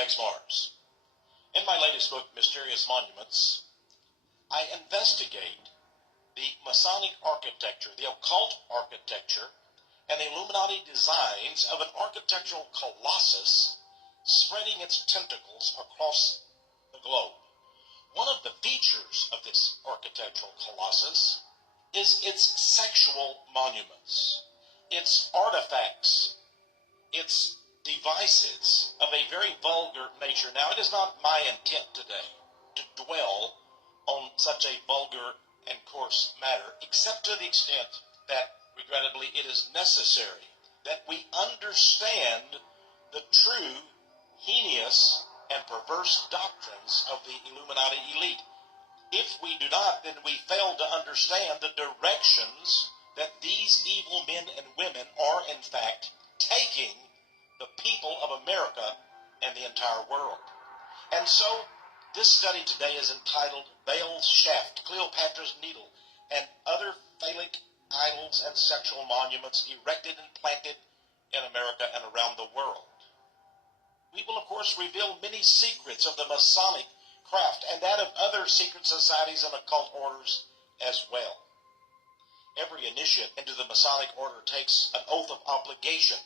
Tex Mars. In my latest book, Mysterious Monuments, I investigate the Masonic architecture, the occult architecture, and the Illuminati designs of an architectural colossus spreading its tentacles across the globe. One of the features of this architectural colossus is its sexual monuments, its artifacts, its devices of a very vulgar nature. Now, it is not my intent today to dwell on such a vulgar and coarse matter, except to the extent that, regrettably, it is necessary that we understand the true, heinous, and perverse doctrines of the Illuminati elite. If we do not, then we fail to understand the directions that these evil men and women are, in fact, taking the people of America and the entire world. And so, this study today is entitled Baal's Shaft, Cleopatra's Needle, and Other Phallic Idols and Sexual Monuments Erected and Planted in America and around the world. We will, of course, reveal many secrets of the Masonic craft and that of other secret societies and occult orders as well. Every initiate into the Masonic order takes an oath of obligation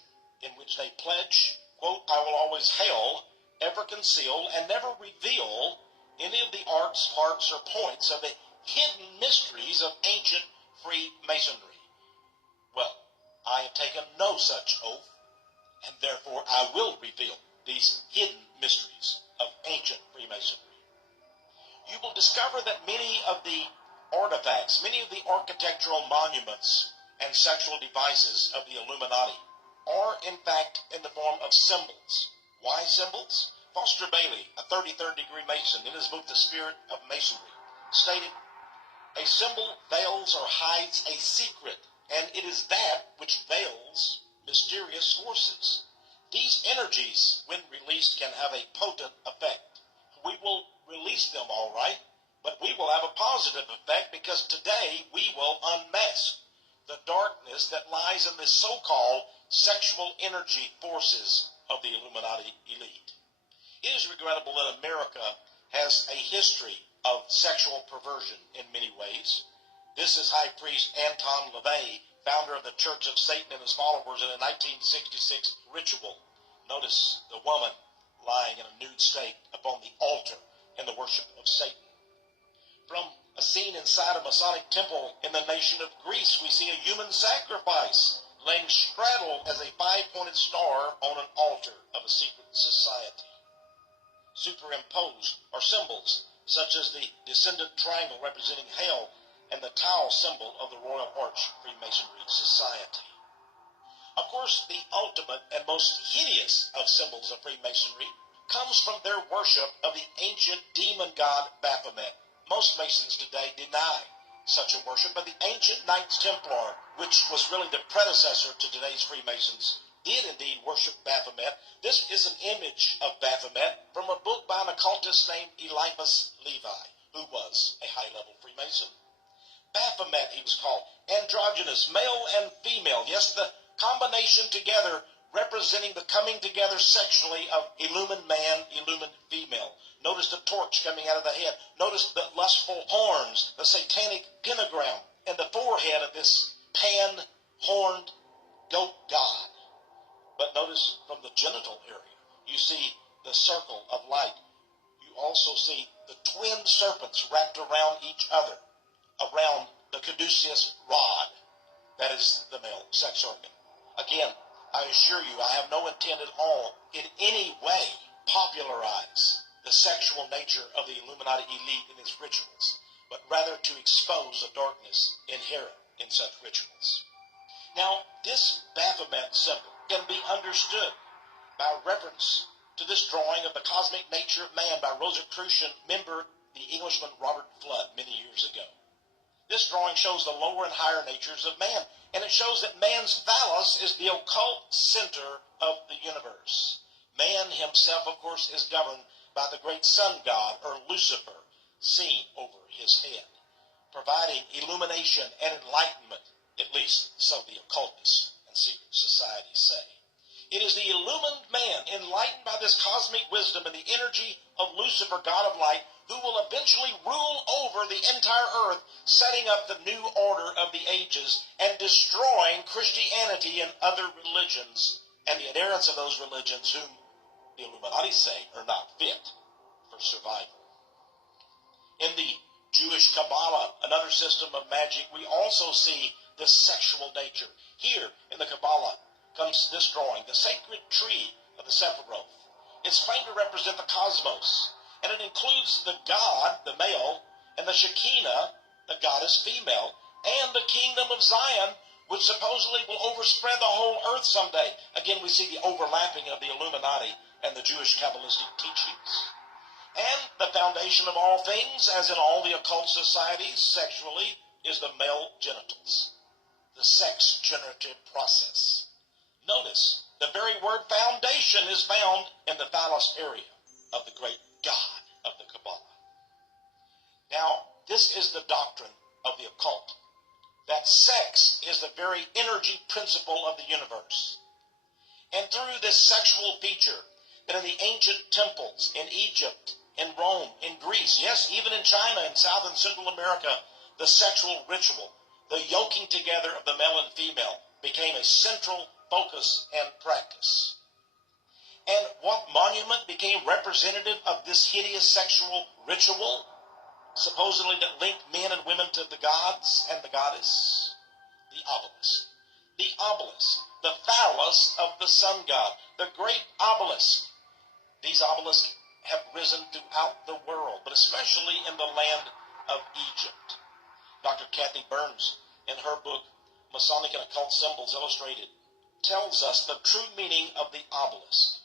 in which they pledge, quote, I will always hail, ever conceal, and never reveal any of the arts, parts, or points of the hidden mysteries of ancient Freemasonry. Well, I have taken no such oath, and therefore I will reveal these hidden mysteries of ancient Freemasonry. You will discover that many of the artifacts, many of the architectural monuments and sexual devices of the Illuminati are, in fact, in the form of symbols. Why symbols? Foster Bailey, a 33rd degree Mason, in his book, The Spirit of Masonry, stated, a symbol veils or hides a secret, and it is that which veils mysterious forces. These energies, when released, can have a potent effect. We will release them all right, but we will have a positive effect because today we will unmask the darkness that lies in the so-called sexual energy forces of the Illuminati elite. It is regrettable that America has a history of sexual perversion in many ways. This is High Priest Anton LaVey, founder of the Church of Satan and his followers, in a 1966 ritual. Notice the woman lying in a nude state upon the altar in the worship of Satan. From a scene inside a Masonic temple in the nation of Greece, we see a human sacrifice laying straddled as a five-pointed star on an altar of a secret society. Superimposed are symbols such as the descendant triangle representing hell and the tau symbol of the Royal Arch Freemasonry Society. Of course, the ultimate and most hideous of symbols of Freemasonry comes from their worship of the ancient demon god Baphomet. Most Masons today deny such a worship, but the ancient Knights Templar, which was really the predecessor to today's Freemasons, did indeed worship Baphomet. This is an image of Baphomet from a book by an occultist named Eliphas Levi, who was a high-level Freemason. Baphomet, he was called, androgynous, male and female. Yes, the combination together representing the coming together sexually of illumined man, illumined female. Notice the torch coming out of the head. Notice the lustful horns, the satanic pentagram, and the forehead of this pan-horned goat god. But notice from the genital area, you see the circle of light. You also see the twin serpents wrapped around each other, around the caduceus rod. That is the male sex organ. Again, I assure you, I have no intent at all in any way popularize the sexual nature of the Illuminati elite in its rituals, but rather to expose the darkness inherent in such rituals. Now, this Baphomet symbol can be understood by reference to this drawing of the cosmic nature of man by Rosicrucian member, the Englishman Robert Flood, many years ago. This drawing shows the lower and higher natures of man, and it shows that man's phallus is the occult center of the universe. Man himself, of course, is governed by the great sun god, or Lucifer, seen over his head, providing illumination and enlightenment, at least so the occultists and secret societies say. It is the illumined man, enlightened by this cosmic wisdom and the energy of Lucifer, God of light, who will eventually rule over the entire earth, setting up the new order of the ages and destroying Christianity and other religions and the adherents of those religions whom the Illuminati say are not fit for survival. In the Jewish Kabbalah, another system of magic, we also see the sexual nature. Here in the Kabbalah comes this drawing, the sacred tree of the Sephiroth. It's claimed to represent the cosmos, and it includes the God, the male, and the Shekinah, the goddess female, and the kingdom of Zion, which supposedly will overspread the whole earth someday. Again, we see the overlapping of the Illuminati and the Jewish Kabbalistic teachings. And the foundation of all things, as in all the occult societies, sexually, is the male genitals, the sex generative process. Notice, the very word foundation is found in the phallus area of the great God of the Kabbalah. Now, this is the doctrine of the occult, that sex is the very energy principle of the universe. And through this sexual feature, that in the ancient temples, in Egypt, in Rome, in Greece, yes, even in China and South and Central America, the sexual ritual, the yoking together of the male and female, became a central focus and practice. And what monument became representative of this hideous sexual ritual, supposedly that linked men and women to the gods and the goddess? The obelisk. The obelisk, the phallus of the sun god, the great obelisk. These obelisks have risen throughout the world, but especially in the land of Egypt. Dr. Kathy Burns, in her book, Masonic and Occult Symbols Illustrated, tells us the true meaning of the obelisk.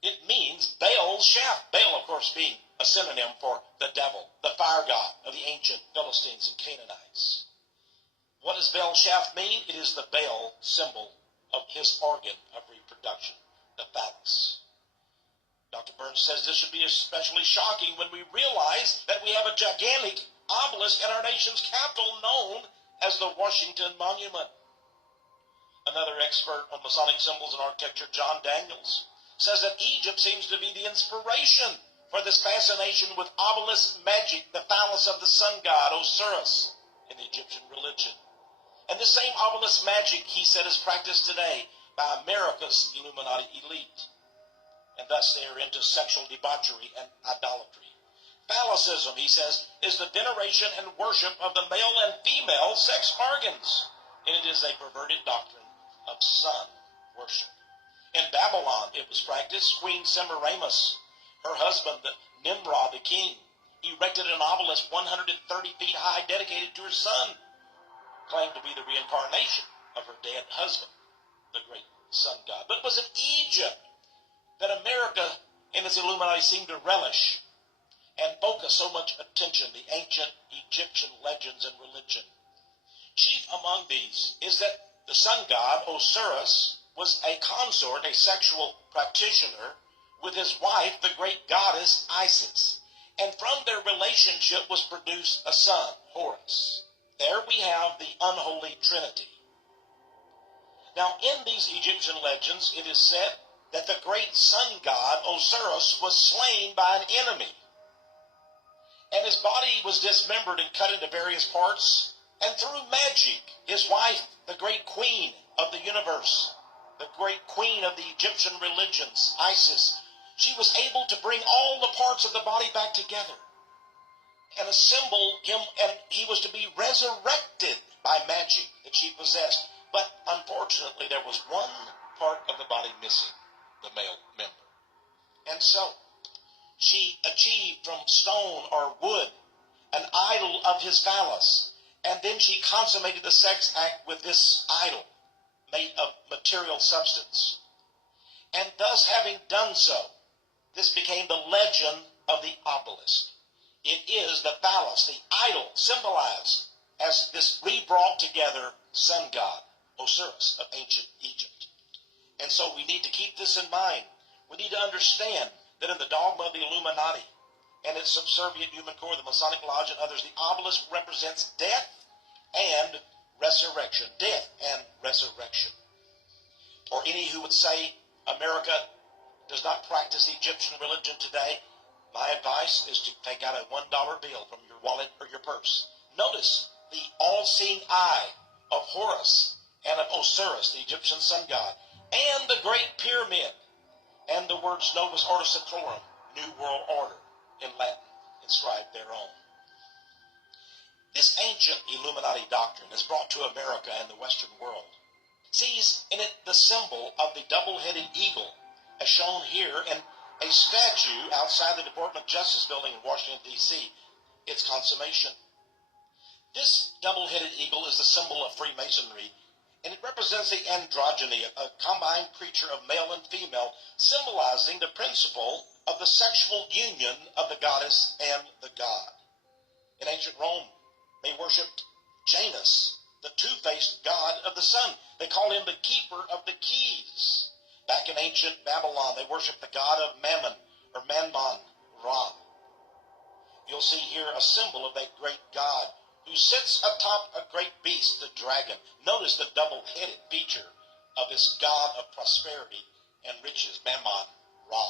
It means Baal's shaft. Baal, of course, being a synonym for the devil, the fire god of the ancient Philistines and Canaanites. What does Baal's shaft mean? It is the Baal symbol of his organ of reproduction, the phallus. Dr. Burns says this should be especially shocking when we realize that we have a gigantic obelisk at our nation's capital known as the Washington Monument. Another expert on Masonic symbols and architecture, John Daniels, says that Egypt seems to be the inspiration for this fascination with obelisk magic, the phallus of the sun god Osiris in the Egyptian religion. And this same obelisk magic, he said, is practiced today by America's Illuminati elite. And thus they are into sexual debauchery and idolatry. Phallicism, he says, is the veneration and worship of the male and female sex organs, and it is a perverted doctrine of sun worship. In Babylon, it was practiced. Queen Semiramis, her husband, Nimrod, the king, erected an obelisk 130 feet high dedicated to her son, claimed to be the reincarnation of her dead husband, the great sun god. But it was in Egypt that America and its Illuminati seemed to relish and focus so much attention, the ancient Egyptian legends and religion. Chief among these is that the sun god, Osiris, was a consort, a sexual practitioner, with his wife, the great goddess Isis. And from their relationship was produced a son, Horus. There we have the unholy trinity. Now, in these Egyptian legends, it is said that the great sun god, Osiris, was slain by an enemy. And his body was dismembered and cut into various parts. And through magic, his wife, the great queen of the universe, the great queen of the Egyptian religions, Isis, she was able to bring all the parts of the body back together and assemble him, and he was to be resurrected by magic that she possessed. But unfortunately, there was one part of the body missing, the male member. And so she achieved from stone or wood an idol of his phallus, and then she consummated the sex act with this idol made of material substance. And thus, having done so, this became the legend of the obelisk. It is the phallus, the idol, symbolized as this re-brought together sun god, Osiris of ancient Egypt. And so we need to keep this in mind. We need to understand that in the dogma of the Illuminati and its subservient human core, the Masonic Lodge and others, the obelisk represents death and resurrection. Death and resurrection. Or any who would say America does not practice the Egyptian religion today, my advice is to take out a $1 bill from your wallet or your purse. Notice the all-seeing eye of Horus and of Osiris, the Egyptian sun god, and the Great Pyramid, and the words Novus Ordo Seclorum, New World Order, in Latin, inscribed thereon. This ancient Illuminati doctrine is brought to America and the Western world. Sees in it the symbol of the double-headed eagle, as shown here in a statue outside the Department of Justice building in Washington, D.C., its consummation. This double-headed eagle is the symbol of Freemasonry, and it represents the androgyny, a combined creature of male and female, symbolizing the principle of the sexual union of the goddess and the god. In ancient Rome, they worshipped Janus, the two-faced god of the sun. They called him the keeper of the keys. Back in ancient Babylon, they worshipped the god of Mammon, or Manmon, Ra. You'll see here a symbol of that great god who sits atop a great beast, the dragon. Notice the double-headed feature of this god of prosperity and riches, Mammon, Ra.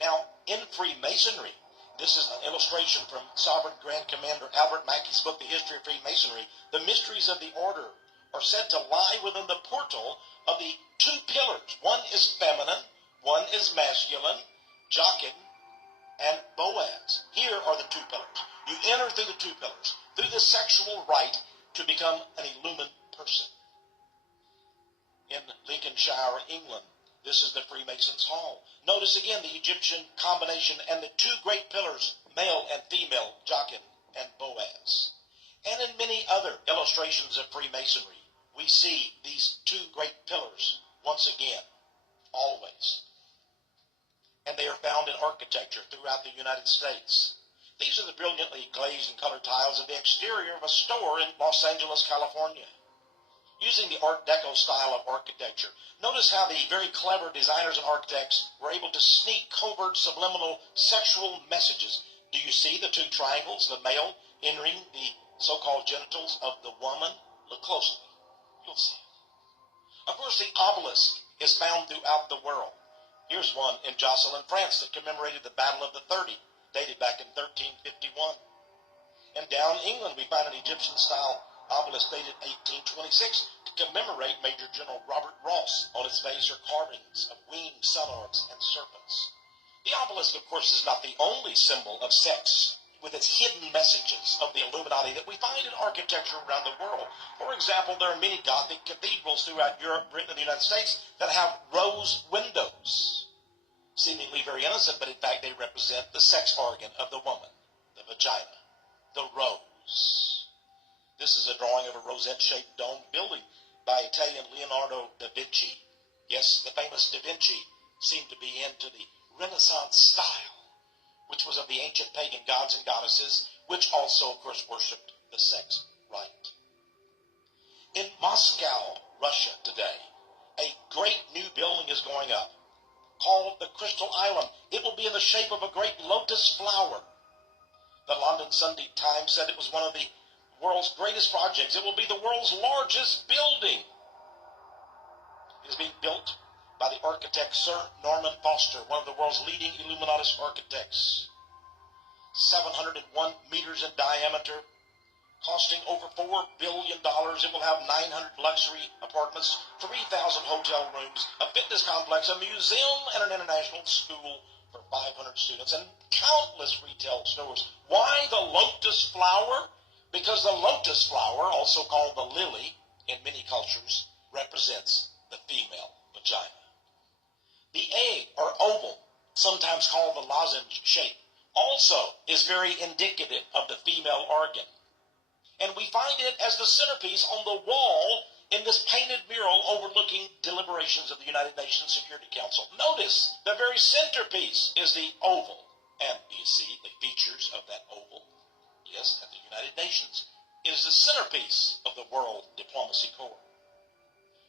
Now, in Freemasonry, this is an illustration from Sovereign Grand Commander Albert Mackey's book, The History of Freemasonry. The mysteries of the order are said to lie within the portal of the two pillars. One is feminine, one is masculine, Jachin and Boaz. Here are the two pillars. You enter through the two pillars, through the sexual rite to become an illumined person. In Lincolnshire, England, this is the Freemasons' Hall. Notice again the Egyptian combination and the two great pillars, male and female, Jachin and Boaz. And in many other illustrations of Freemasonry, we see these two great pillars once again, always. And they are found in architecture throughout the United States. These are the brilliantly glazed and colored tiles of the exterior of a store in Los Angeles, California. Using the Art Deco style of architecture, notice how the very clever designers and architects were able to sneak covert subliminal sexual messages. Do you see the two triangles, the male entering the so-called genitals of the woman? Look closely. You'll see it. Of course, the obelisk is found throughout the world. Here's one in Jocelyn, France, that commemorated the Battle of the 30, dated back in 1351. And down in England, we find an Egyptian-style obelisk dated 1826 to commemorate Major General Robert Ross. On its base are carvings of winged sun orbs and serpents. The obelisk, of course, is not the only symbol of sex, with its hidden messages of the Illuminati that we find in architecture around the world. For example, there are many Gothic cathedrals throughout Europe, Britain, and the United States that have rose windows. Seemingly very innocent, but in fact they represent the sex organ of the woman, the vagina, the rose. This is a drawing of a rosette-shaped domed building by Italian Leonardo da Vinci. Yes, the famous da Vinci seemed to be into the Renaissance style, which was of the ancient pagan gods and goddesses, which also, of course, worshipped the sex rite. In Moscow, Russia today, a great new building is going up called the Crystal Island. It will be in the shape of a great lotus flower. The London Sunday Times said it was one of the world's greatest projects. It will be the world's largest building. It is being built by the architect Sir Norman Foster, one of the world's leading Illuminatist architects. 701 meters in diameter, costing over $4 billion. It will have 900 luxury apartments, 3,000 hotel rooms, a fitness complex, a museum, and an international school for 500 students, and countless retail stores. Why the lotus flower? Because the lotus flower, also called the lily in many cultures, represents the female vagina. The egg, or oval, sometimes called the lozenge shape, also is very indicative of the female organ. And we find it as the centerpiece on the wall in this painted mural overlooking deliberations of the United Nations Security Council. Notice the very centerpiece is the oval. And do you see the features of that oval? Yes, at the United Nations. It is the centerpiece of the World Diplomacy Corps.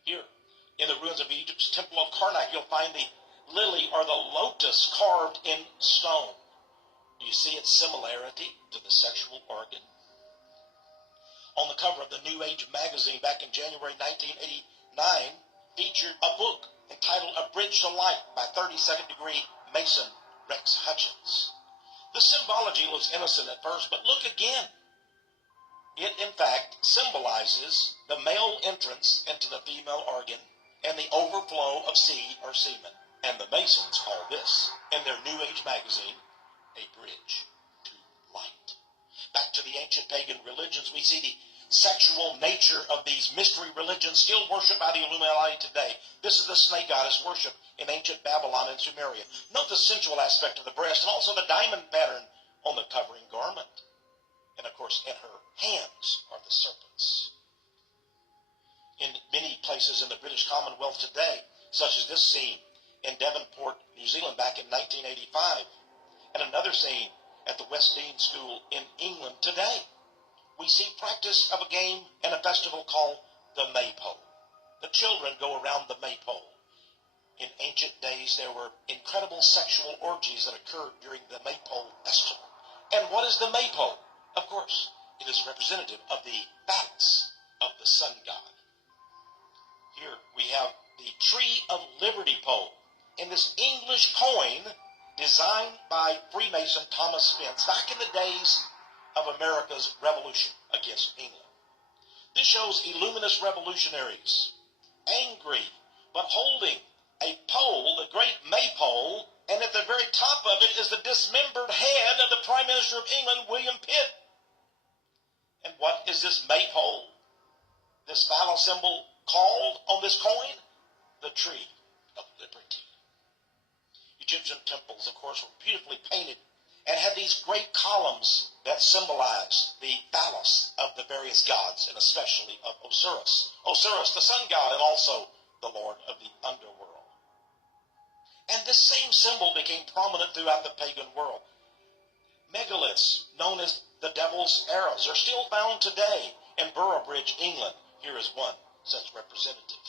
Here, in the ruins of Egypt's Temple of Karnak, you'll find the lily or the lotus carved in stone. Do you see its similarity to the sexual organ? On the cover of the New Age magazine back in January 1989 featured a book entitled A Bridge to Light by 32nd degree Mason Rex Hutchins. The symbology looks innocent at first, but look again. It, in fact, symbolizes the male entrance into the female organ and the overflow of seed or semen. And the Masons call this, in their New Age magazine, a bridge to light. Back to the ancient pagan religions, we see the sexual nature of these mystery religions still worshipped by the Illuminati today. This is the snake goddess worship in ancient Babylon and Sumeria. Note the sensual aspect of the breast and also the diamond pattern on the covering garment. And of course, in her hands are the serpents. In many places in the British Commonwealth today, such as this scene in Devonport, New Zealand back in 1985, and another scene at the West Dean School in England today, we see practice of a game and a festival called the Maypole. The children go around the Maypole. In ancient days, there were incredible sexual orgies that occurred during the Maypole festival. And what is the Maypole? Of course, it is representative of the balance of the sun god. Here we have the Tree of Liberty pole in this English coin designed by Freemason Thomas Spence back in the days of America's revolution against England. This shows Illuminist revolutionaries, angry, but holding a pole, the great Maypole, and at the very top of it is the dismembered head of the Prime Minister of England, William Pitt. And what is this Maypole, this phallus symbol, called on this coin? The Tree of Liberty. Egyptian temples, of course, were beautifully painted and had these great columns that symbolize the phallus of the various gods, and especially of Osiris. Osiris, the sun god, and also the lord of the underworld. And this same symbol became prominent throughout the pagan world. Megaliths, known as the devil's arrows, are still found today in Boroughbridge, England. Here is one such representative.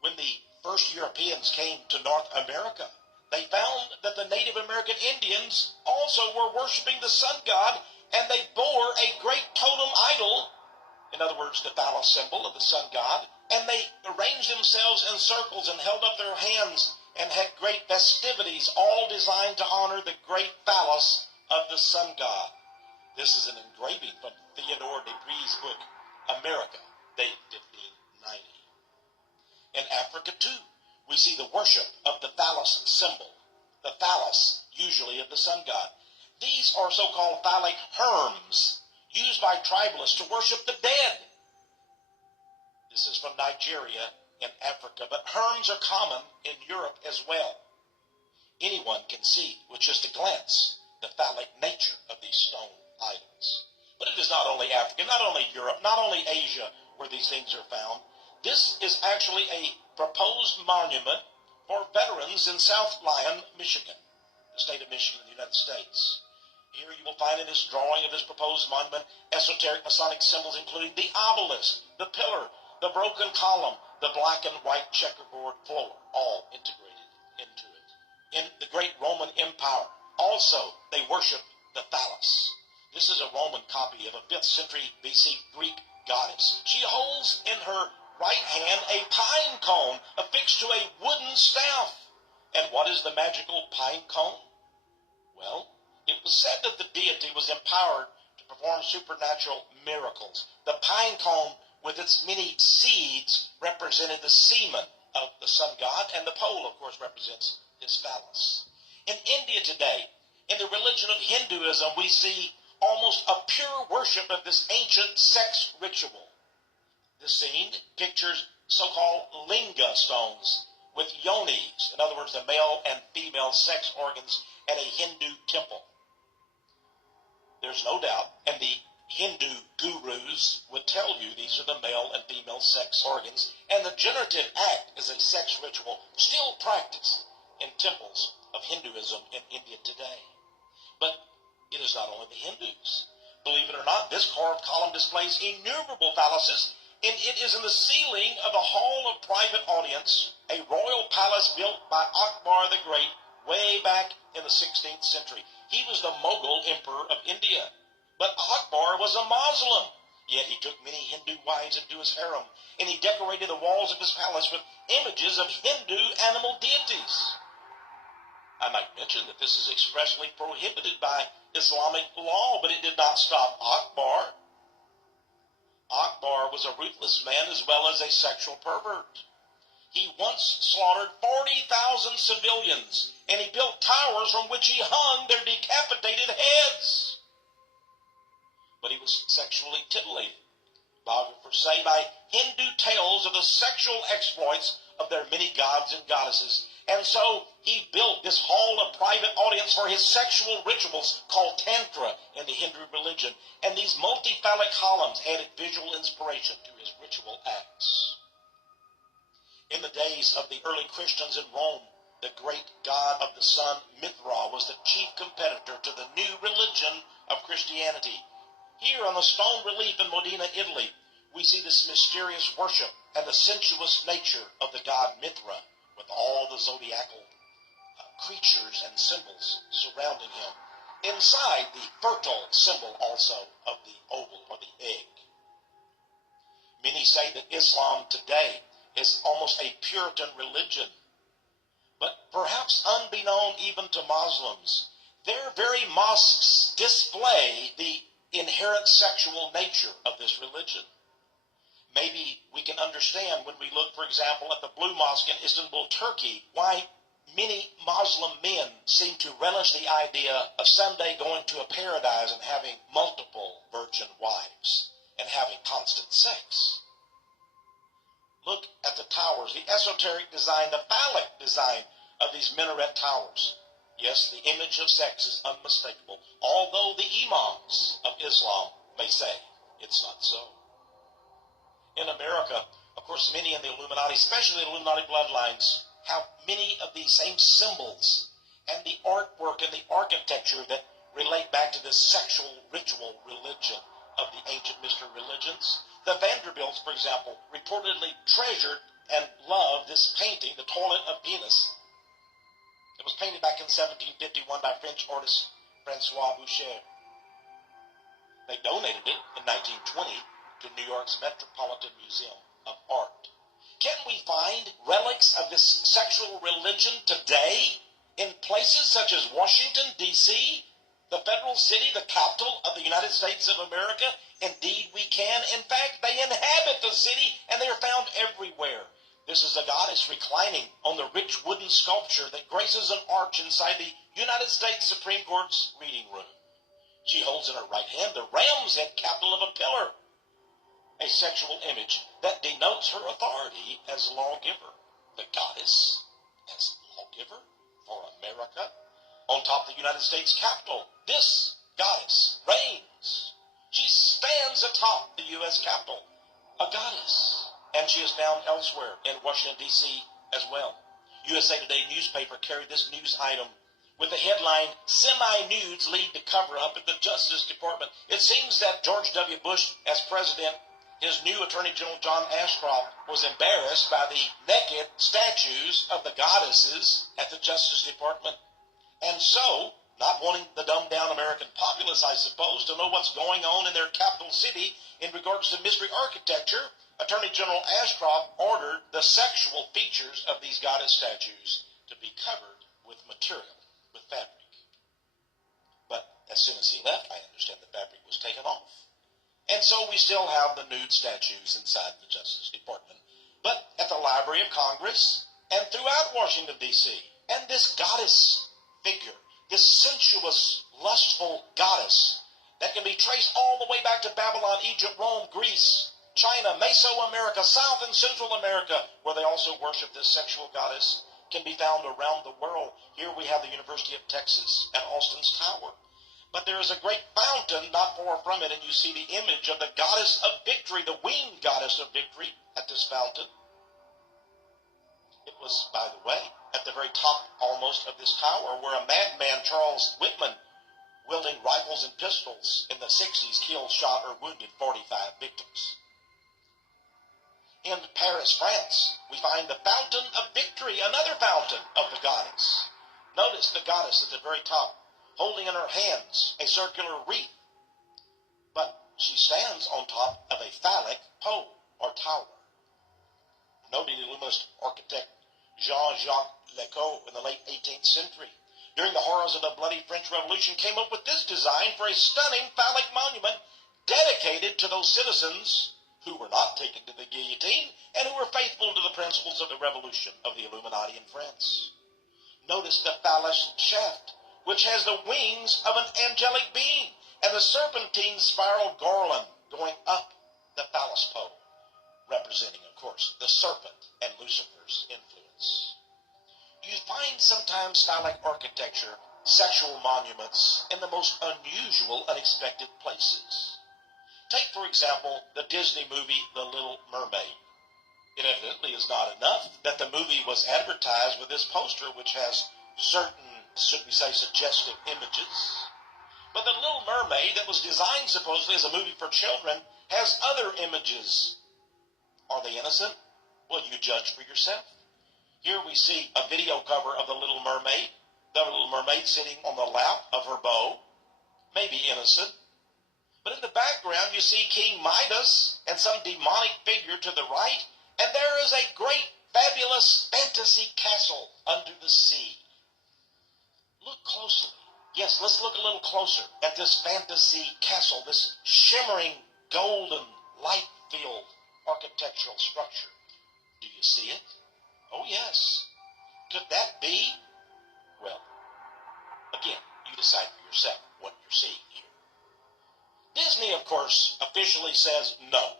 When the first Europeans came to North America, they found that the Native American Indians also were worshiping the sun god, and they bore a great totem idol, in other words, the phallus symbol of the sun god, and they arranged themselves in circles and held up their hands and had great festivities, all designed to honor the great phallus of the sun god. This is an engraving from Theodore de Brie's book, America, dated 1590. In Africa, too, we see the worship of the phallus symbol, the phallus, usually of the sun god. These are so-called phallic herms, used by tribalists to worship the dead. This is from Nigeria in Africa, but herms are common in Europe as well. Anyone can see, with just a glance, the phallic nature of these stone idols. But it is not only Africa, not only Europe, not only Asia where these things are found. This is actually a proposed monument for veterans in South Lyon, Michigan, the state of Michigan in the United States. Here you will find in this drawing of this proposed monument esoteric Masonic symbols, including the obelisk, the pillar, the broken column, the black and white checkerboard floor, all integrated into it. In the great Roman Empire, also they worship the phallus. This is a Roman copy of a 5th century BC Greek goddess. She holds in her right hand a pine cone affixed to a wooden staff. And what is the magical pine cone? Well, it was said that the deity was empowered to perform supernatural miracles. The pine cone, with its many seeds, represented the semen of the sun god, and the pole, of course, represents his phallus. In India today, in the religion of Hinduism, we see almost a pure worship of this ancient sex ritual. The scene pictures so-called linga stones with yonis, in other words, the male and female sex organs, at a Hindu temple. There's no doubt, and the Hindu gurus would tell you these are the male and female sex organs, and the generative act is a sex ritual still practiced in temples of Hinduism in India today. But it is not only the Hindus. Believe it or not, this carved column displays innumerable phalluses, and it is in the ceiling of a hall of private audience, a royal palace built by Akbar the Great way back in the 16th century. He was the Mughal emperor of India. But Akbar was a Muslim, yet he took many Hindu wives into his harem, and he decorated the walls of his palace with images of Hindu animal deities. I might mention that this is expressly prohibited by Islamic law, but it did not stop Akbar. Akbar was a ruthless man as well as a sexual pervert. He once slaughtered 40,000 civilians, and he built towers from which he hung their decapitated heads. But he was sexually titillated, biographers say, by Hindu tales of the sexual exploits of their many gods and goddesses. And so he built this hall of private audience for his sexual rituals called Tantra in the Hindu religion. And these multiphalic columns added visual inspiration to his ritual acts. In the days of the early Christians in Rome, the great god of the sun, Mithra, was the chief competitor to the new religion of Christianity. Here on the stone relief in Modena, Italy, we see this mysterious worship and the sensuous nature of the god Mithra, with all the zodiacal creatures and symbols surrounding him. Inside, the fertile symbol also of the oval or the egg. Many say that Islam today is almost a Puritan religion. But perhaps unbeknown even to Muslims, their very mosques display the inherent sexual nature of this religion. Maybe we can understand when we look, for example, at the Blue Mosque in Istanbul, Turkey, why many Muslim men seem to relish the idea of someday going to a paradise and having multiple virgin wives and having constant sex. Look at the towers, the esoteric design, the phallic design of these minaret towers. Yes, the image of sex is unmistakable, although the imams of Islam may say it's not so. In America, of course, many in the Illuminati, especially the Illuminati bloodlines, have many of these same symbols and the artwork and the architecture that relate back to this sexual ritual religion of the ancient mystery religions. The Vanderbilts, for example, reportedly treasured and loved this painting, The Toilet of Venus. It was painted back in 1751 by French artist Francois Boucher. They donated it in 1920 to New York's Metropolitan Museum of Art. Can we find relics of this sexual religion today in places such as Washington, D.C., the federal city, the capital of the United States of America? Indeed, we can. In fact, they inhabit the city, and they are found everywhere. This is a goddess reclining on the rich wooden sculpture that graces an arch inside the United States Supreme Court's reading room. She holds in her right hand the ram's head capital of a pillar, a sexual image that denotes her authority as lawgiver. The goddess as lawgiver for America on top of the United States Capitol. This goddess reigns. She stands atop the U.S. Capitol, a goddess, and she is found elsewhere in Washington, D.C. as well. USA Today newspaper carried this news item with the headline, "Semi-Nudes Lead to Cover-Up at the Justice Department." It seems that George W. Bush, as president, his new Attorney General John Ashcroft was embarrassed by the naked statues of the goddesses at the Justice Department. And so, not wanting the dumbed-down American populace, I suppose, to know what's going on in their capital city in regards to mystery architecture, Attorney General Ashcroft ordered the sexual features of these goddess statues to be covered with material, with fabric. But as soon as he left, I understand the fabric was taken off. And so we still have the nude statues inside the Justice Department. But at the Library of Congress and throughout Washington, D.C., and this goddess figure, this sensuous, lustful goddess that can be traced all the way back to Babylon, Egypt, Rome, Greece, China, Mesoamerica, South and Central America, where they also worship this sexual goddess, can be found around the world. Here we have the University of Texas at Austin's Tower. But there is a great fountain not far from it, and you see the image of the goddess of victory, the winged goddess of victory at this fountain. It was, by the way, at the very top almost of this tower where a madman, Charles Whitman, wielding rifles and pistols in the 60s, killed, shot, or wounded 45 victims. In Paris, France, we find the Fountain of Victory, another fountain of the goddess. Notice the goddess at the very top, holding in her hands a circular wreath, but she stands on top of a phallic pole or tower. noted Illuminist architect Jean-Jacques Lecoq in the late 18th century, during the horrors of the bloody French Revolution, came up with this design for a stunning phallic monument dedicated to those citizens who were not taken to the guillotine and who were faithful to the principles of the revolution of the Illuminati in France. Notice the phallus shaft, which has the wings of an angelic being, and the serpentine spiral garland going up the phallus pole, representing, of course, the serpent and Lucifer's influence. You find sometimes phallic architecture, sexual monuments, in the most unusual, unexpected places. Take, for example, the Disney movie, The Little Mermaid. It evidently is not enough that the movie was advertised with this poster, which has certain, should we say, suggestive images. But The Little Mermaid, that was designed supposedly as a movie for children, has other images. Are they innocent? Well, you judge for yourself. Here we see a video cover of the Little Mermaid sitting on the lap of her beau, maybe innocent. But in the background you see King Midas and some demonic figure to the right, and there is a great, fabulous fantasy castle under the sea. Look closely. Yes, let's look a little closer at this fantasy castle, this shimmering, golden, light-filled architectural structure. Do you see it? Oh, yes. Could that be? Well, again, you decide for yourself what you're seeing here. Disney, of course, officially says no.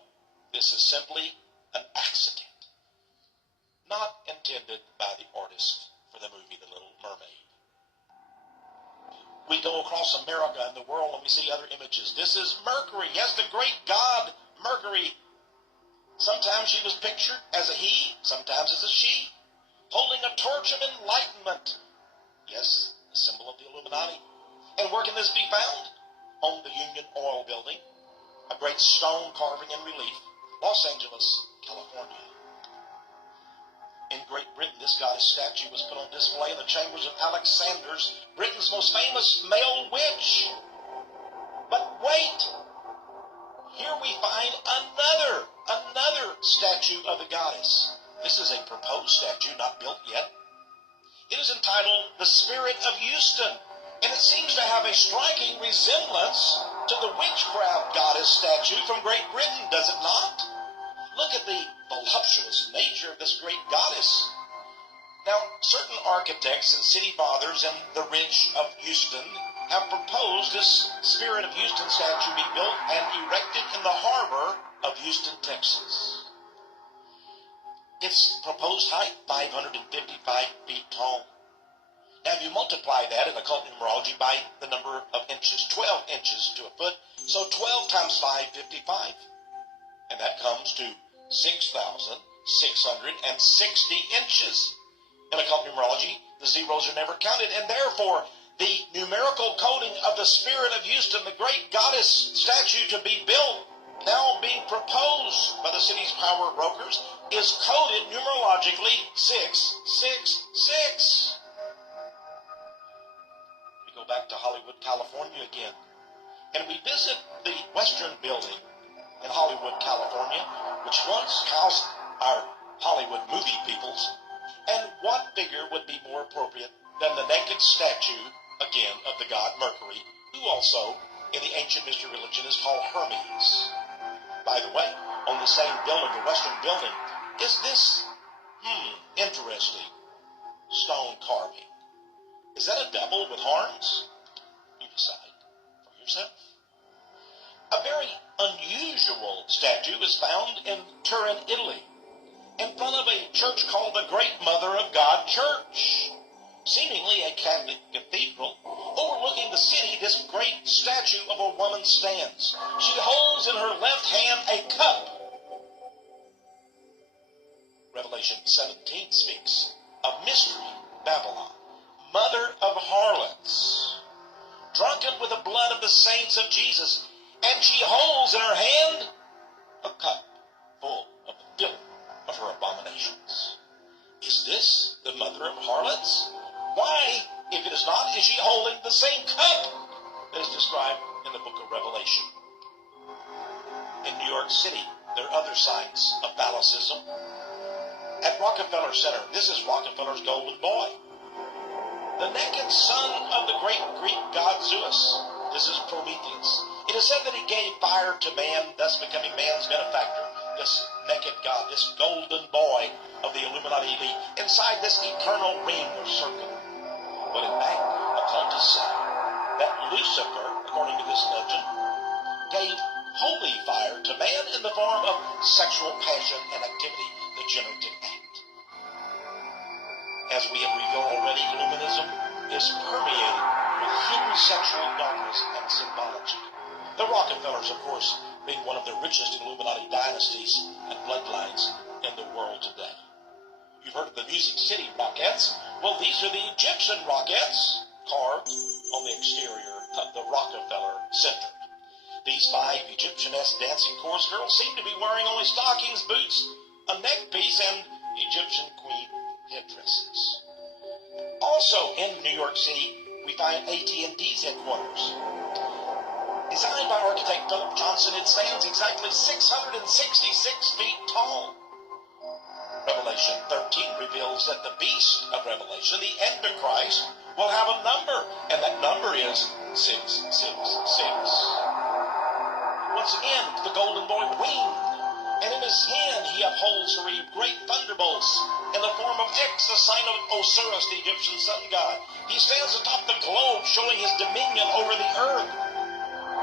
This is simply an accident, not intended by the artist for the movie The Little Mermaid. We go across America and the world and we see other images. This is Mercury. Yes, the great god Mercury. Sometimes she was pictured as a he, sometimes as a she, holding a torch of enlightenment. Yes, the symbol of the Illuminati. And where can this be found? On the Union Oil Building, a great stone carving in relief, Los Angeles, California. In Great Britain, this goddess statue was put on display in the chambers of Alexander's, Britain's most famous male witch. But wait! Here we find another statue of the goddess. This is a proposed statue, not built yet. It is entitled The Spirit of Houston, and it seems to have a striking resemblance to the witchcraft goddess statue from Great Britain, does it not? Look at the voluptuous nature of this great goddess. Now, certain architects and city fathers and the rich of Houston have proposed this Spirit of Houston statue be built and erected in the harbor of Houston, Texas. Its proposed height, 555 feet tall. Now, if you multiply that in occult numerology by the number of inches, 12 inches to a foot, so 12 times 555. And that comes to 6,660 inches. In occult numerology, the zeros are never counted, and therefore, the numerical coding of the Spirit of Houston, the great goddess statue to be built, now being proposed by the city's power brokers, is coded numerologically 666. We go back to Hollywood, California again, and we visit the Western Building in Hollywood, California, which once housed our Hollywood movie peoples. And what figure would be more appropriate than the naked statue, again, of the god Mercury, who also, in the ancient mystery religion, is called Hermes. By the way, on the same building, the Western Building, is this, interesting stone carving. Is that a devil with horns? You decide for yourself. A very unusual statue is found in Turin, Italy, in front of a church called the Great Mother of God Church. Seemingly a Catholic cathedral, overlooking the city, this great statue of a woman stands. She holds in her left hand a cup. Revelation 17 speaks of Mystery Babylon, mother of harlots, drunken with the blood of the saints of Jesus, and she holds in her hand a cup full of the filth of her abominations. Is this the mother of harlots? Why, if it is not, is she holding the same cup that is described in the book of Revelation? In New York City, there are other signs of phallicism. At Rockefeller Center, this is Rockefeller's golden boy. The naked son of the great Greek god Zeus. This is Prometheus. It is said that he gave fire to man, thus becoming man's benefactor. This naked god, this golden boy of the Illuminati elite, inside this eternal ring or circle. But in fact, occultists say that Lucifer, according to this legend, gave holy fire to man in the form of sexual passion and activity, the generative act. As we have revealed already, Illuminism is permeated with hidden sexual dogmas and symbology. The Rockefellers, of course, being one of the richest Illuminati dynasties and bloodlines in the world today. You've heard of the Music City Rockettes. Well, these are the Egyptian Rockettes carved on the exterior of the Rockefeller Center. These 5 Egyptian-esque dancing chorus girls seem to be wearing only stockings, boots, a neck piece, and Egyptian queen headdresses. Also in New York City, we find AT&T's headquarters. Designed by architect Philip Johnson, it stands exactly 666 feet tall. Revelation 13 reveals that the beast of Revelation, the Antichrist, will have a number, and that number is 666. Once again, the golden boy winged, and in his hand he upholds 3 great thunderbolts in the form of X, the sign of Osiris, the Egyptian sun god. He stands atop the globe, showing his dominion over the earth.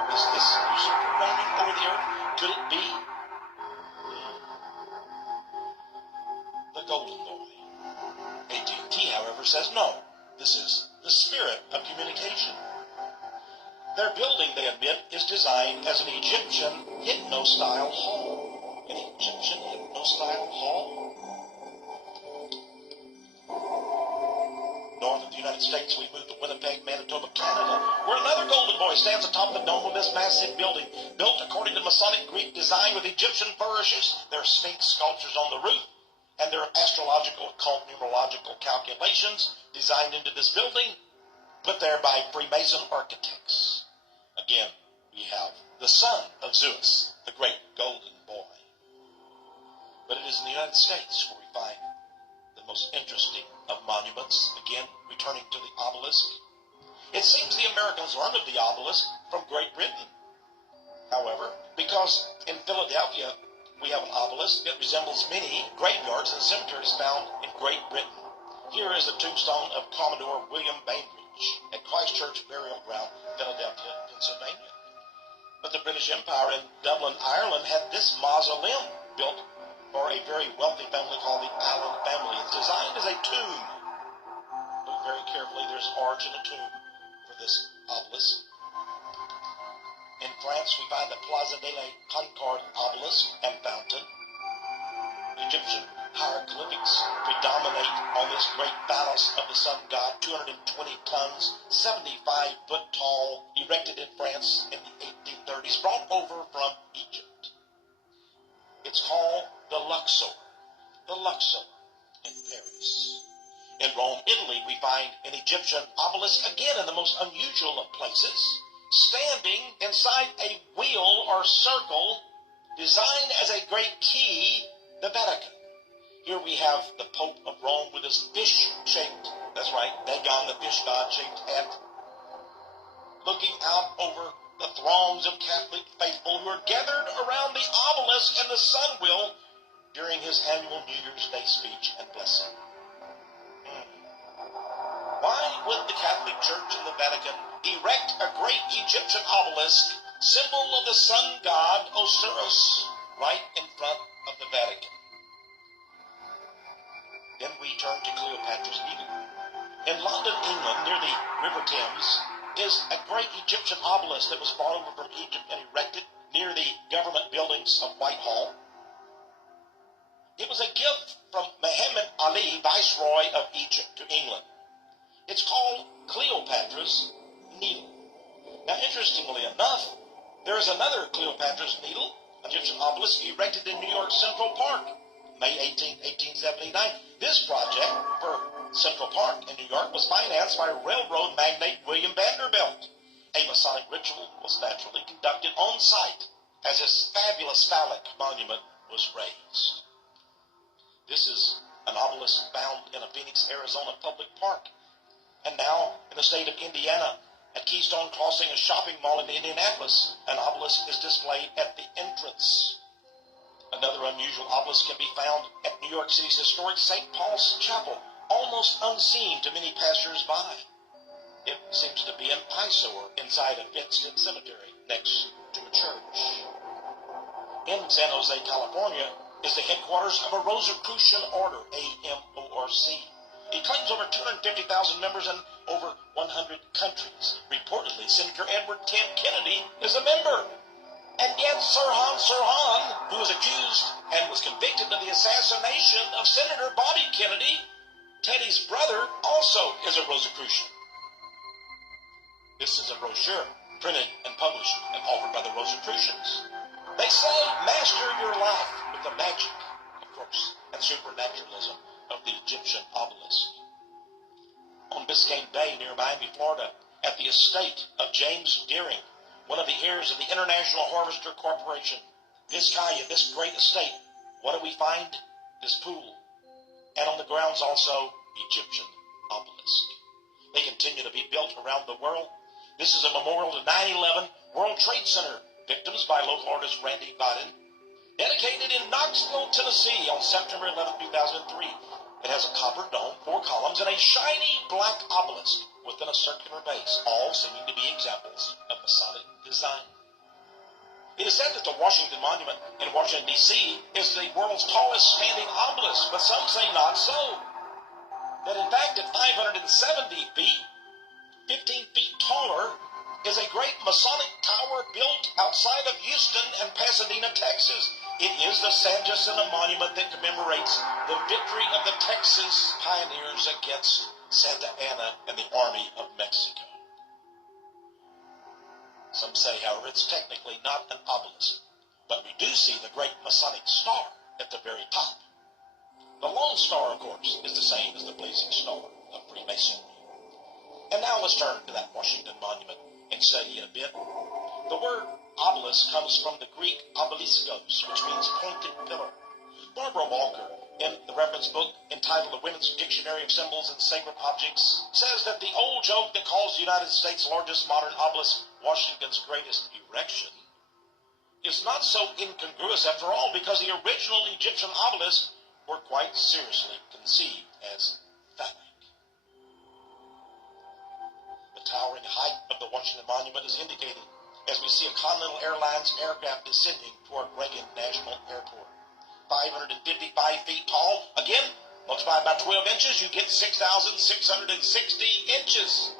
Is this Lucifer reigning over the earth? Could it be the golden boy? AT&T, however, says no. This is the spirit of communication. Their building, they admit, is designed as an Egyptian hypno-style hall. An Egyptian hypno-style hall? North of the United States, we move to Winnipeg, Manitoba, Canada, where another golden boy stands atop the dome of this massive building, built according to Masonic Greek design with Egyptian flourishes, their sphinx sculptures on the roof, and their astrological, occult, numerological calculations designed into this building, put there by Freemason architects. Again, we have the son of Zeus, the great golden boy. But it is in the United States where we find the most interesting of monuments, again, returning to the obelisk. It seems the Americans learned of the obelisk from Great Britain. However, because in Philadelphia we have an obelisk that resembles many graveyards and cemeteries found in Great Britain. Here is the tombstone of Commodore William Bainbridge at Christ Church Burial Ground, Philadelphia, Pennsylvania. But the British Empire in Dublin, Ireland had this mausoleum built for a very wealthy family called the Allen family. It's designed as a tomb. Look very carefully, there's an arch and a tomb for this obelisk. In France, we find the Plaza de la Concorde obelisk and fountain. Egyptian hieroglyphics predominate on this great phallus of the sun god, 220 tons, 75 foot tall, erected in France in the 1830s, brought over from Egypt. It's called the Luxor in Paris. In Rome, Italy, we find an Egyptian obelisk, again in the most unusual of places, standing inside a wheel or circle designed as a great key, the Vatican. Here we have the Pope of Rome with his fish-shaped, that's right, Dagon, the fish god-shaped head, looking out over the throngs of Catholic faithful who are gathered around the obelisk and the sun wheel during his annual New Year's Day speech and blessing. Why would the Catholic Church in the Vatican erect a great Egyptian obelisk, symbol of the sun god Osiris, right in front of the Vatican? Then we turn to Cleopatra's Needle. In London, England, near the River Thames, is a great Egyptian obelisk that was brought over from Egypt and erected near the government buildings of Whitehall. It was a gift from Muhammad Ali, Viceroy of Egypt, to England. It's called Cleopatra's Needle. Now, interestingly enough, there is another Cleopatra's Needle, Egyptian obelisk, erected in New York Central Park, May 18, 1879. This project for Central Park in New York was financed by railroad magnate William Vanderbilt. A Masonic ritual was naturally conducted on site as this fabulous phallic monument was raised. This is an obelisk found in a Phoenix, Arizona public park. And now, in the state of Indiana, at Keystone Crossing, a shopping mall in Indianapolis, an obelisk is displayed at the entrance. Another unusual obelisk can be found at New York City's historic St. Paul's Chapel, almost unseen to many passers-by. It seems to be an eyesore inside a fenced-in cemetery next to a church. In San Jose, California, is the headquarters of a Rosicrucian order, AMORC. It claims over 250,000 members in over 100 countries. Reportedly, Senator Edward Ted Kennedy is a member. And yet Sirhan Sirhan, who was accused and was convicted of the assassination of Senator Bobby Kennedy, Teddy's brother, also is a Rosicrucian. This is a brochure printed and published and offered by the Rosicrucians. They say, master your life with the magic, of course, and supernaturalism of the Egyptian obelisk. On Biscayne Bay near Miami, Florida, at the estate of James Deering, one of the heirs of the International Harvester Corporation, Vizcaya, this great estate, what do we find? This pool. And on the grounds also, Egyptian obelisk. They continue to be built around the world. This is a memorial to 9/11 World Trade Center victims by local artist Randy Biden, dedicated in Knoxville, Tennessee on September 11, 2003. It has a copper dome, 4 columns, and a shiny black obelisk within a circular base, all seeming to be examples of Masonic design. It is said that the Washington Monument in Washington, D.C. is the world's tallest standing obelisk, but some say not so. That in fact at 570 feet, 15 feet taller, is a great Masonic tower built outside of Houston and Pasadena, Texas. It is the San Jacinto Monument that commemorates the victory of the Texas pioneers against Santa Anna and the Army of Mexico. Some say, however, it's technically not an obelisk, but we do see the great Masonic star at the very top. The Lone Star, of course, is the same as the blazing star of Freemasonry. And now let's turn to that Washington Monument and study it a bit. The word obelisk comes from the Greek obeliskos, which means pointed pillar. Barbara Walker, in the reference book entitled The Women's Dictionary of Symbols and Sacred Objects, says that the old joke that calls the United States' largest modern obelisk Washington's greatest erection is not so incongruous after all, because the original Egyptian obelisks were quite seriously conceived as phallic. The towering height of the Washington Monument is indicated as we see a Continental Airlines aircraft descending toward Reagan National Airport. 555 feet tall. Again, multiplied by 12 inches, you get 6,660 inches.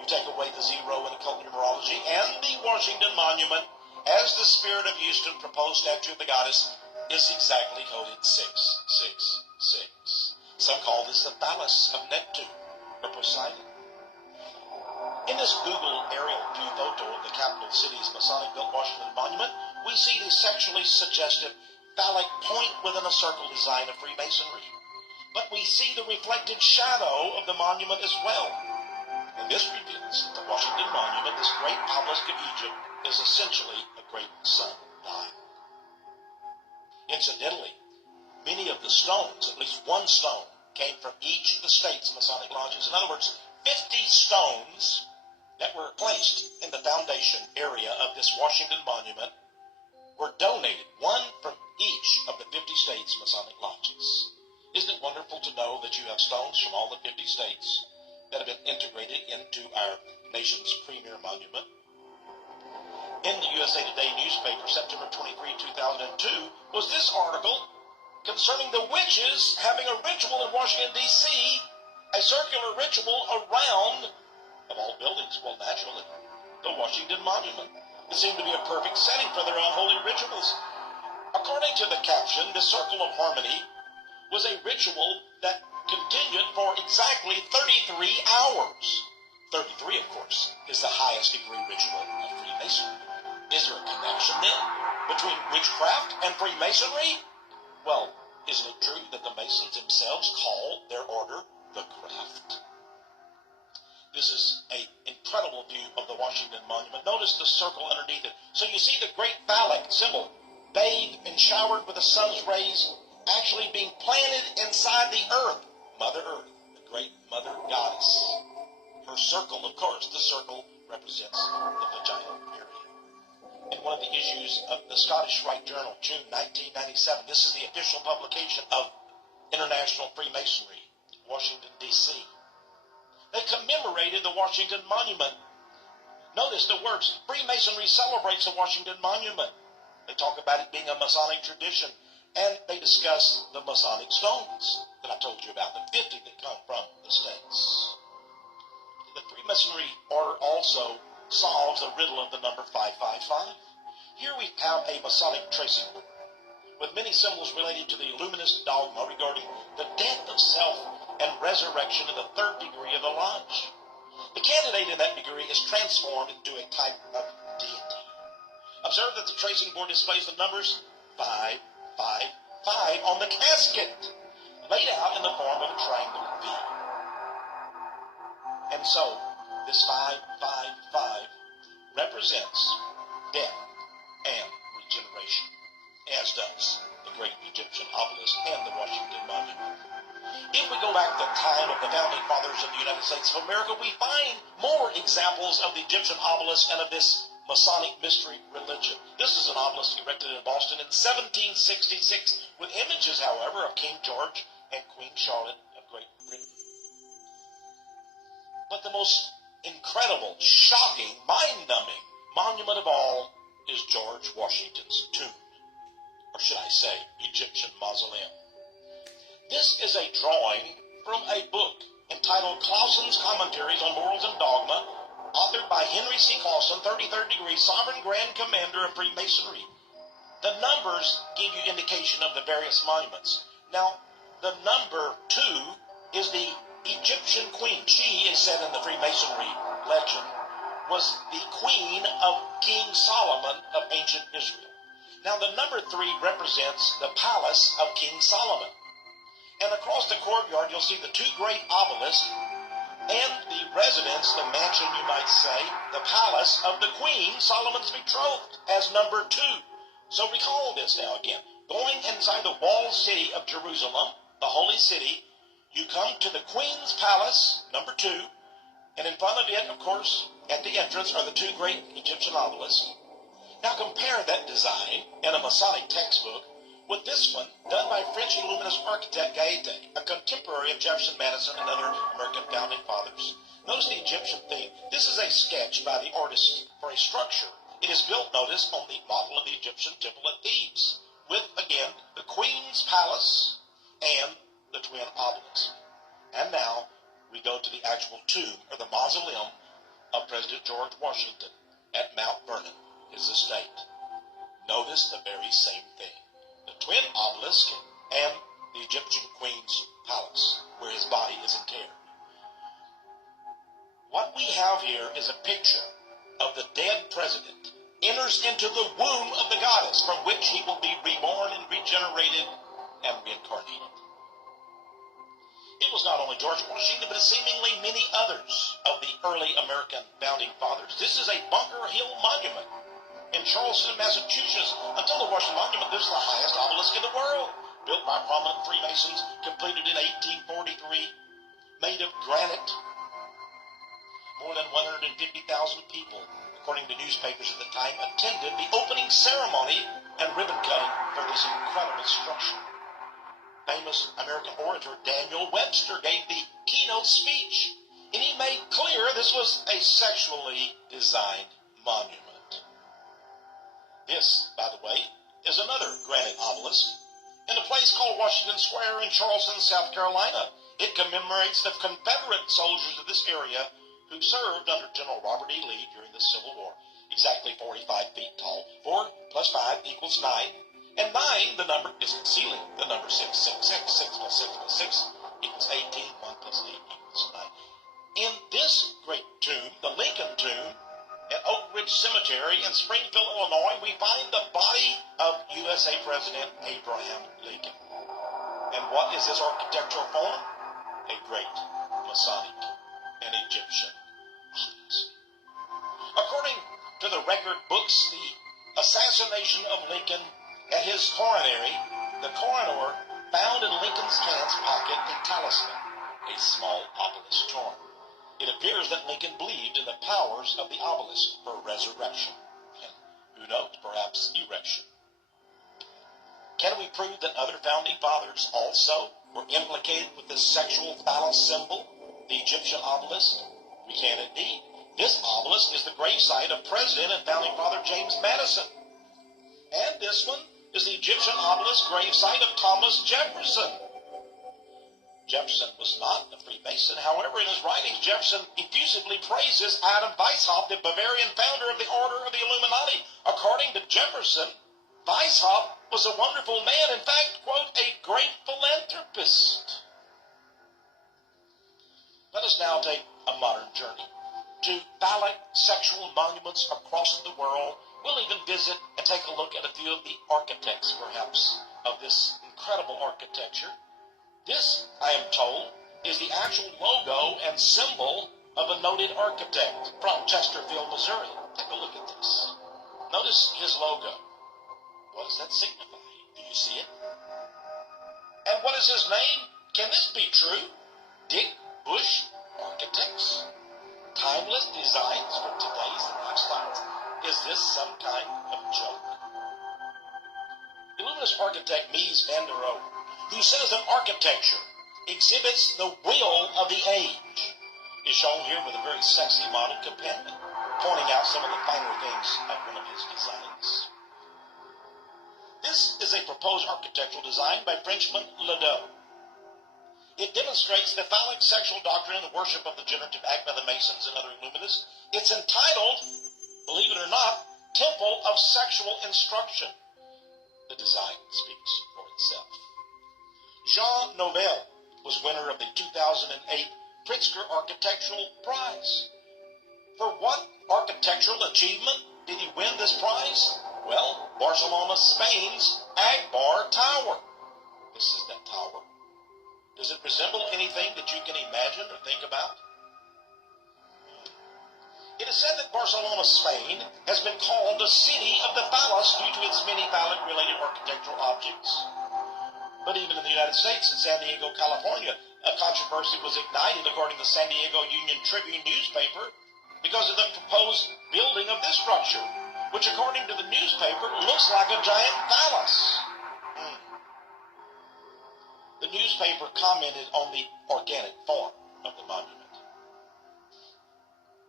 You take away the zero in occult numerology, and the Washington Monument, as the spirit of Houston proposed statue of the goddess, is exactly coded 666. Some call this the phallus of Neptune, or Poseidon. In this Google aerial view photo of the capital city's Masonic-built Washington Monument, we see the sexually suggestive phallic point within a circle design of Freemasonry. But we see the reflected shadow of the monument as well. And this reveals that the Washington Monument, this great obelisk of Egypt, is essentially a great sun dial. Incidentally, many of the stones, at least one stone, came from each of the state's Masonic lodges. In other words, 50 stones that were placed in the foundation area of this Washington Monument were donated, one from each of the 50 states' Masonic lodges. Isn't it wonderful to know that you have stones from all the 50 states that have been integrated into our nation's premier monument? In the USA Today newspaper, September 23, 2002, was this article concerning the witches having a ritual in Washington, D.C., a circular ritual around, of all buildings, well, naturally, the Washington Monument. It seemed to be a perfect setting for their unholy rituals. According to the caption, the Circle of Harmony was a ritual that continued for exactly 33 hours. 33, of course, is the highest degree ritual of Freemasonry. Is there a connection, then, between witchcraft and Freemasonry? Well, isn't it true that the Masons themselves call their order the Craft? This is an incredible view of the Washington Monument. Notice the circle underneath it. So you see the great phallic symbol, bathed and showered with the sun's rays, actually being planted inside the earth. Mother Earth, the great mother goddess. Her circle, of course, the circle represents the vaginal period. In one of the issues of the Scottish Rite Journal, June 1997, this is the official publication of International Freemasonry, Washington, D.C. They commemorated the Washington Monument. Notice the words, Freemasonry celebrates the Washington Monument. They talk about it being a Masonic tradition, and they discuss the Masonic stones that I told you about, the 50 that come from the States. The Freemasonry order also solves the riddle of the number 555. Here we have a Masonic tracing board with many symbols related to the Illuminist dogma regarding the death of self and resurrection in the third degree of the lodge. The candidate in that degree is transformed into a type of deity. Observe that the tracing board displays the numbers 555 on the casket, laid out in the form of a triangle V. And so, this 555 represents death and regeneration, as does the great Egyptian obelisk and the Washington Monument. If we go back to the time of the founding fathers of the United States of America, we find more examples of the Egyptian obelisk and of this Masonic mystery religion. This is an obelisk erected in Boston in 1766, with images, however, of King George and Queen Charlotte of Great Britain. But the most incredible, shocking, mind-numbing monument of all is George Washington's tomb, or should I say, Egyptian mausoleum. This is a drawing from a book entitled Clausen's Commentaries on Morals and Dogma, authored by Henry C. Clausen, 33rd degree, Sovereign Grand Commander of Freemasonry. The numbers give you indication of the various monuments. Now, the number 2 is the Egyptian queen. She is said in the Freemasonry legend was the queen of King Solomon of ancient Israel. Now, the number 3 represents the palace of King Solomon. And across the courtyard, you'll see the 2 great obelisks and the residence, the mansion, you might say, the palace of the queen, Solomon's betrothed, as number 2. So recall this now again. Going inside the walled city of Jerusalem, the holy city, you come to the queen's palace, number 2, and in front of it, of course, at the entrance are the 2 great Egyptian obelisks. Now compare that design in a Masonic textbook with this one done by French Illuminist architect Gaete, a contemporary of Jefferson, Madison, and other American founding fathers. Notice the Egyptian theme. This is a sketch by the artist for a structure. It is built, notice, on the model of the Egyptian temple at Thebes, with, again, the queen's palace and the twin obelisks. And now we go to the actual tomb, or the mausoleum, of President George Washington at Mount Vernon, his estate. Notice the very same thing. The twin obelisk and the Egyptian queen's palace, where his body is interred. What we have here is a picture of the dead president enters into the womb of the goddess, from which he will be reborn and regenerated and reincarnated. It was not only George Washington, but seemingly many others of the early American founding fathers. This is a Bunker Hill monument in Charleston, Massachusetts. Until the Washington Monument, this is the highest obelisk in the world, built by prominent Freemasons, completed in 1843, made of granite. More than 150,000 people, according to newspapers at the time, attended the opening ceremony and ribbon cutting for this incredible structure. Famous American orator Daniel Webster gave the keynote speech, and he made clear this was a sexually designed monument. This, by the way, is another granite obelisk in a place called Washington Square in Charleston, South Carolina. It commemorates the Confederate soldiers of this area who served under General Robert E. Lee during the Civil War. Exactly 45 feet tall. 4 plus 5 equals 9. And 9, the number is ceiling. The number 666. 6 plus 6 plus 6 equals 18. 1 plus 8 equals 9. In this great tomb, the Lincoln tomb, at Oak Ridge Cemetery in Springfield, Illinois, we find the body of USA President Abraham Lincoln. And what is his architectural form? A great Masonic and Egyptian obelisk. According to the record books, the assassination of Lincoln at his coronary, the coroner found in Lincoln's pants pocket a talisman, a small obelisk charm. It appears that Lincoln believed in the powers of the obelisk for resurrection, and who knows, perhaps erection. Can we prove that other founding fathers also were implicated with this sexual phallus symbol, the Egyptian obelisk? We can indeed. This obelisk is the gravesite of President and founding father James Madison. And this one is the Egyptian obelisk gravesite of Thomas Jefferson. Jefferson was not a Freemason. However, in his writings, Jefferson effusively praises Adam Weishaupt, the Bavarian founder of the Order of the Illuminati. According to Jefferson, Weishaupt was a wonderful man, in fact, quote, a great philanthropist. Let us now take a modern journey to phallic sexual monuments across the world. We'll even visit and take a look at a few of the architects, perhaps, of this incredible architecture. This, I am told, is the actual logo and symbol of a noted architect from Chesterfield, Missouri. Take a look at this. Notice his logo. What does that signify? Do you see it? And what is his name? Can this be true? Dick Bush Architects? Timeless designs for today's lifestyles? Is this some kind of joke? Illuminist architect Mies van der Rohe, who says that architecture exhibits the will of the age, is shown here with a very sexy model companion, pointing out some of the finer things of one of his designs. This is a proposed architectural design by Frenchman Ledoux. It demonstrates the phallic sexual doctrine and worship of the generative act by the Masons and other Illuminists. It's entitled, believe it or not, Temple of Sexual Instruction. The design speaks for itself. Jean Nouvel was winner of the 2008 Pritzker Architectural Prize. For what architectural achievement did he win this prize? Well, Barcelona, Spain's Akbar Tower. This is that tower. Does it resemble anything that you can imagine or think about? It is said that Barcelona, Spain, has been called the city of the phallus due to its many phallic-related architectural objects. But even in the United States, in San Diego, California, a controversy was ignited, according to the San Diego Union Tribune newspaper, because of the proposed building of this structure, which, according to the newspaper, looks like a giant phallus. The newspaper commented on the organic form of the monument.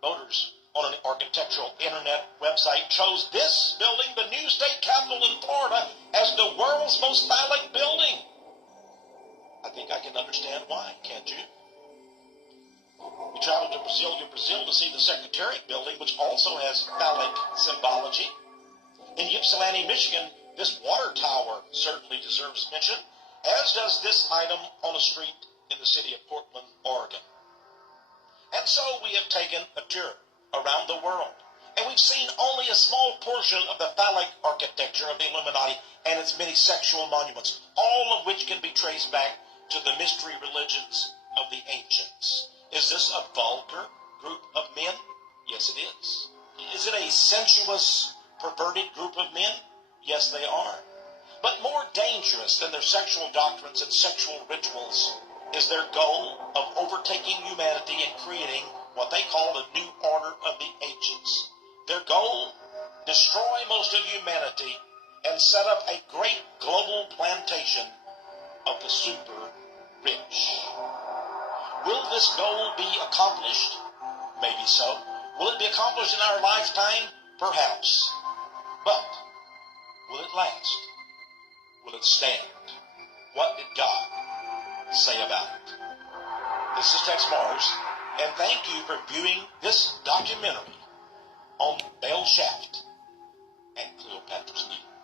Voters on an architectural internet website chose this building, the new state capitol in Florida, as the world's most phallic building. I think I can understand why, can't you? We traveled to Brasilia, Brazil to see the Secretariat building, which also has phallic symbology. In Ypsilanti, Michigan, this water tower certainly deserves mention, as does this item on a street in the city of Portland, Oregon. And so we have taken a tour around the world, and we've seen only a small portion of the phallic architecture of the Illuminati and its many sexual monuments, all of which can be traced back to the mystery religions of the ancients. Is this a vulgar group of men? Yes, it is. Is it a sensuous, perverted group of men? Yes, they are. But more dangerous than their sexual doctrines and sexual rituals is their goal of overtaking humanity and creating what they call the new order of the ages. Their goal, destroy most of humanity and set up a great global plantation of the super rich. Will this goal be accomplished? Maybe so. Will it be accomplished in our lifetime? Perhaps. But will it last? Will it stand? What did God say about it? This is Tex Mars, and thank you for viewing this documentary on Belshazzar and Cleopatra's Needle.